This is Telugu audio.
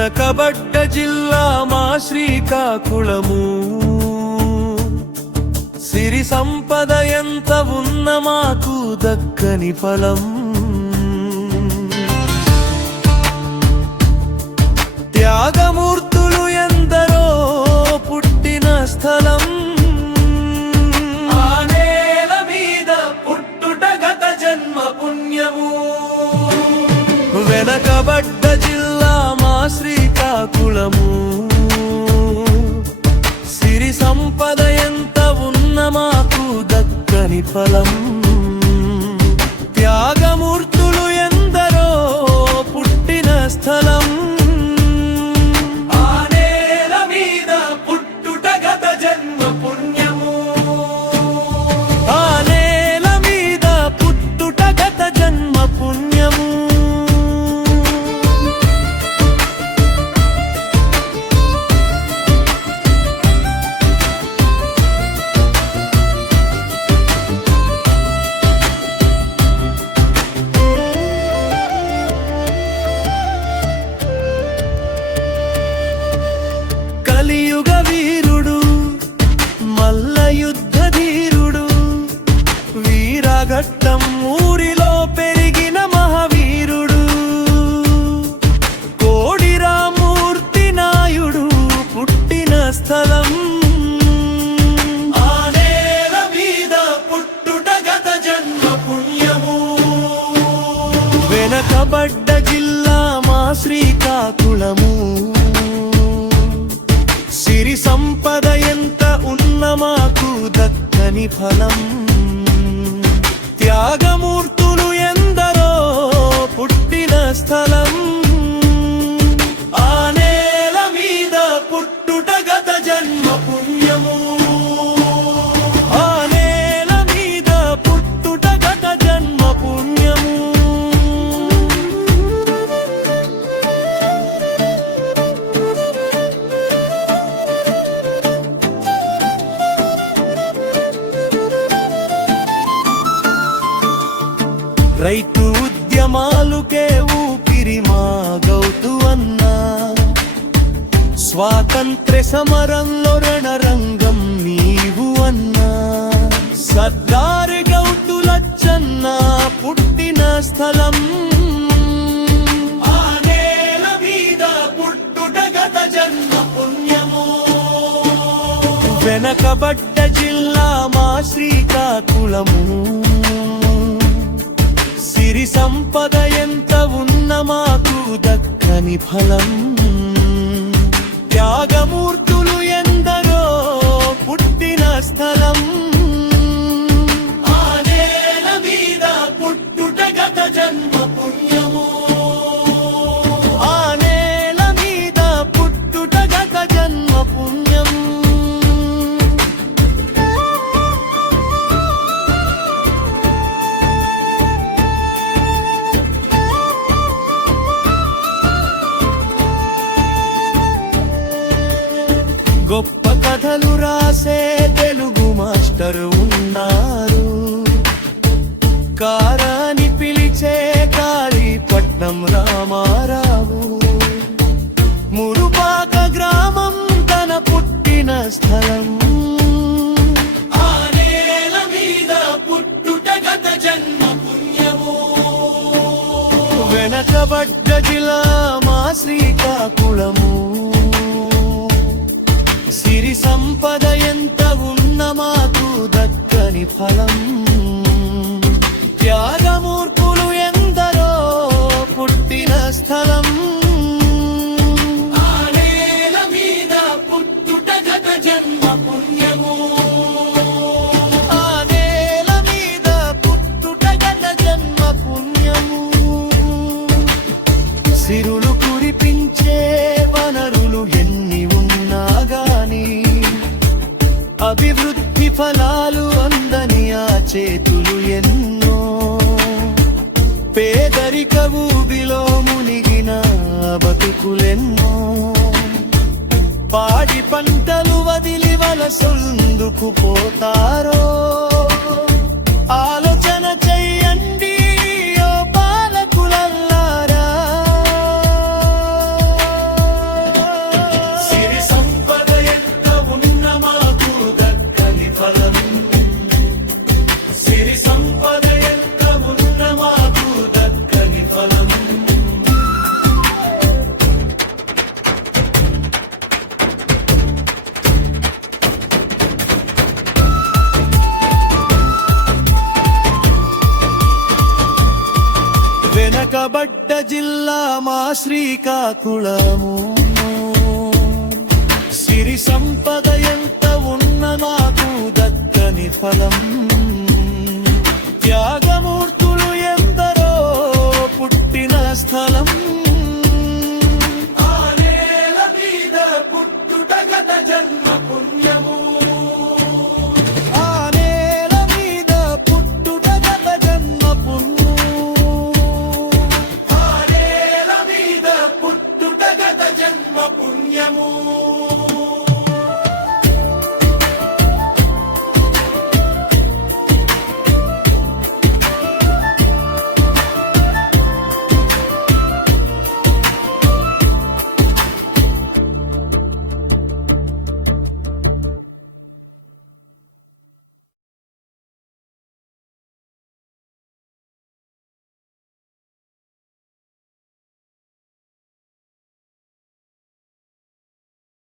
వెనకబడ్డ జిల్లా మా శ్రీకాకుళము, సిరి సంపద ఎంత ఉన్న మాకు దక్కని ఫలం. త్యాగమూర్తులు ఎందరో పుట్టిన స్థలం, ఆ నేల మీద పుట్టుట గత జన్మ పుణ్యము. వెనకబడ్డ జిల్లా మా శ్రీకాకుళము, సిరి సంపద ఎంత ఉన్న మాకు దక్కని ఫలం. త్యాగమూర్తులు ఎందరో పుట్టిన స్థలం, ఆ నేల మీద పుట్టుట గత జన్మ పుణ్యము. ఆ నేల మీద పుట్టుట గత జన్మ పుణ్యము. కలియుగ వీరుడు, మల్ల యుద్ధ ధీరుడు, వీరఘట్టం ఊరిలో పెరిగిన మహావీరుడు, కోడి రామూర్తి నాయుడు పుట్టిన స్థలం, ఆ నేల మీద పుట్టుట గత జన్మ పుణ్యము. వెనకబడ్డ జిల్లా మా శ్రీకాకుళము, సిరి సంపద ఎంత ఉన్న మాకు దక్కని ఫలం. త్యాగమూర్తులు ఎందరో పుట్టిన స్థలం, ఆ నేల మీద పుట్టుట గత జన్మ పుణ్యము. ఆ నేల మీద పుట్టుట గత జన్మ పుణ్యము. రైతు ఉద్యమాలుకే ఊపిరి మా గౌతు అన్నా, స్వాతంత్ర్య సమరంలో రణరంగం నీవు అన్నా. సర్దార్ గౌతు లచ్చన్న పుట్టిన స్థలం, ఆ నేల మీద పుట్టుట గత జన్మ పుణ్యము. వెనకబడ్డ జిల్లా మా శ్రీకాకుళము, సిరి సంపద ఎంత ఉన్న మాకు దక్కని ఫలం. త్యాగమూర్తులు ఎందరో పుట్టిన స్థలం, ఆ నేల మీద పుట్టుట గత జన్మ పుణ్యము. ఆ నేల మీద పుట్టుట గత జన్మ పుణ్యం. గొప్ప కథలు రాసే తెలుగు మాస్టర్ ఉన్నారు, కారాని పిలిచే కాళీపట్నం రామారావు. మురుపాక గ్రామం తన పుట్టిన స్థలం, ఆ నేల మీద పుట్టుట గత జన్మ పుణ్యము. వెనకబడ్డ జిల్లా మా శ్రీకాకుళము, సిరి సంపద ఎంత ఉన్న మాకు దక్కని ఫలం. త్యాగమూర్తులు ఎందరో పుట్టిన స్థలం, ఆ నేల మీద పుట్టుట గత జన్మ పుణ్యము. ఆ నేల మీద పుట్టుట గత జన్మ పుణ్యము. సిరులు కురిపించే వనరులు ఎన్ని ఉన్నా గాని, అభివృద్ధి ఫలాలు అందని ఆ చేతులు ఎన్నో. పేదరిక ఊబిలో మునిగిన బతుకులెన్నో, పాడి పంటలు వదిలి వలసొందుకు పోతారో. ఆలోచన చెయ్యండి ఓ పాలకులల్లారా, వెనకబడ్డ జిల్లా మా శ్రీకాకుళము సిరి సంపద ఎంత ఉన్న మాకు దక్కని ఫలం